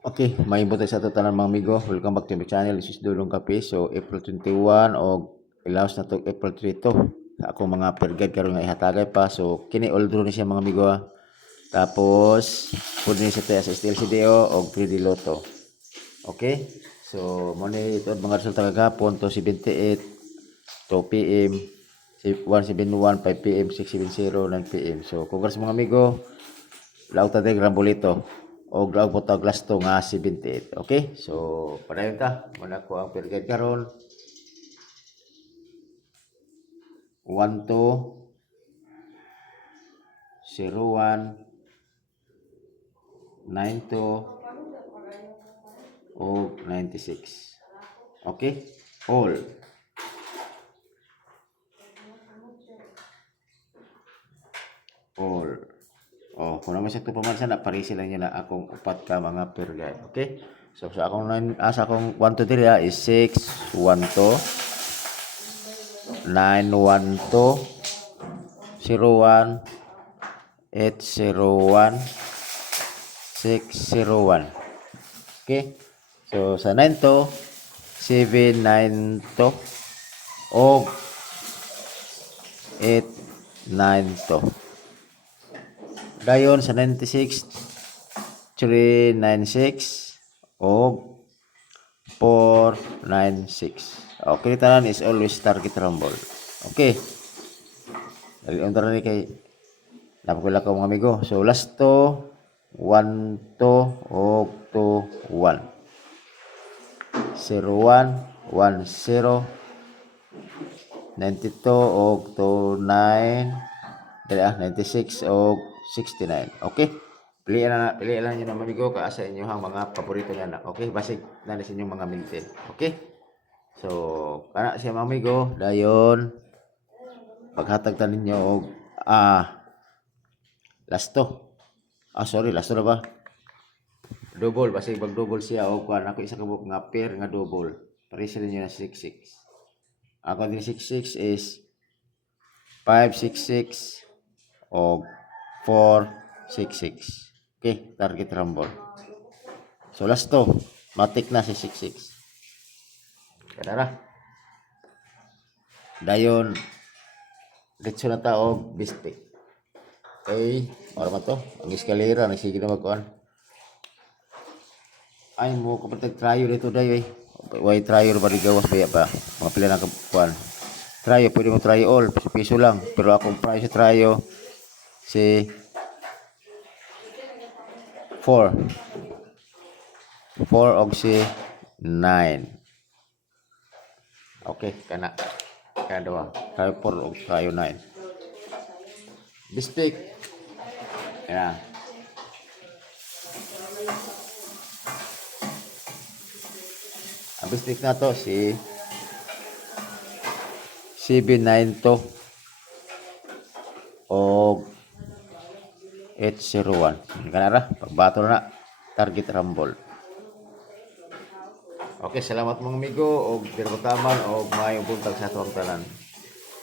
Okay, mahimbot sa ato tanan mga amigo. Welcome back to my channel. This is Dulong Kape. So, April 21 o ilaos na to April 3 to. Ako mga per guide karon nga ihatagay pa. So, kini all draw ni siya mga amigo. Tapos, pwede ni siya tayo sa steel CDO o 3D Lotto. Okay? So, muna ito mga resulta kagapon to 78, 2 PM, 171, 5 PM, 670, 9 PM. So, congrats mga amigo. Lauta de Grambolito o grab po tag last to nga 78. Okay? So, padayon ta. Muna ko ang per guide karon. 1 to 01 9 to o 96. Okay? All. All. Oh, kung naman siya ito pamansa na parisi lang yun na akong upat ka mga per guide. Okay? So, sa akong 1 to 3 is 6, 1 to 9, 1 to 01, 8, 01, 6, 01. Okay? So, sa 9 to 7, 9 to o 8, 9 to. Dayon sa 96, 396 o 496. Okay, tanan is always target rumble. Okay. Dali on tanan ni kay napakula ko mga amigo. So last to 1 to o 2 1. 01 10 92 o 29 dali 96 o 69. Okay? Pilihan lang yun mga amigo kaasa inyo ang mga paborito niya na. Okay? Basig na sa inyong mga maintain. Okay? So, kana siya mga amigo, dayon paghatag ta ninyo og last to. Sorry, last to na ba? Double, basig pag double siya og kuan ako isa ka buok nga pair nga double. Pareha ninyo na 66. Ako din 66 is 566 o 466. Okay, target rumble. So last to, matik na si 66. Kadara. Dayon ditso na ta og bistik. Okay, ora man to, ang eskalera nagsige na magkuan. Ay mo kapatid tryo dito day. Way tryo ba gawas baya pa. Mga pila na kuan. Tryo pwede mo try all, piso lang. Pero akong price sa tryo si 4 og si 9. Okay, kana dua. Tayo 4 og tayo 9. Bistik. Yan. Ang bistik na to si 79 to og 801. Kanara, pagbato na target rumble. Okay, salamat mga amigo og dirbotaman og maayong buntag sa atong tanan.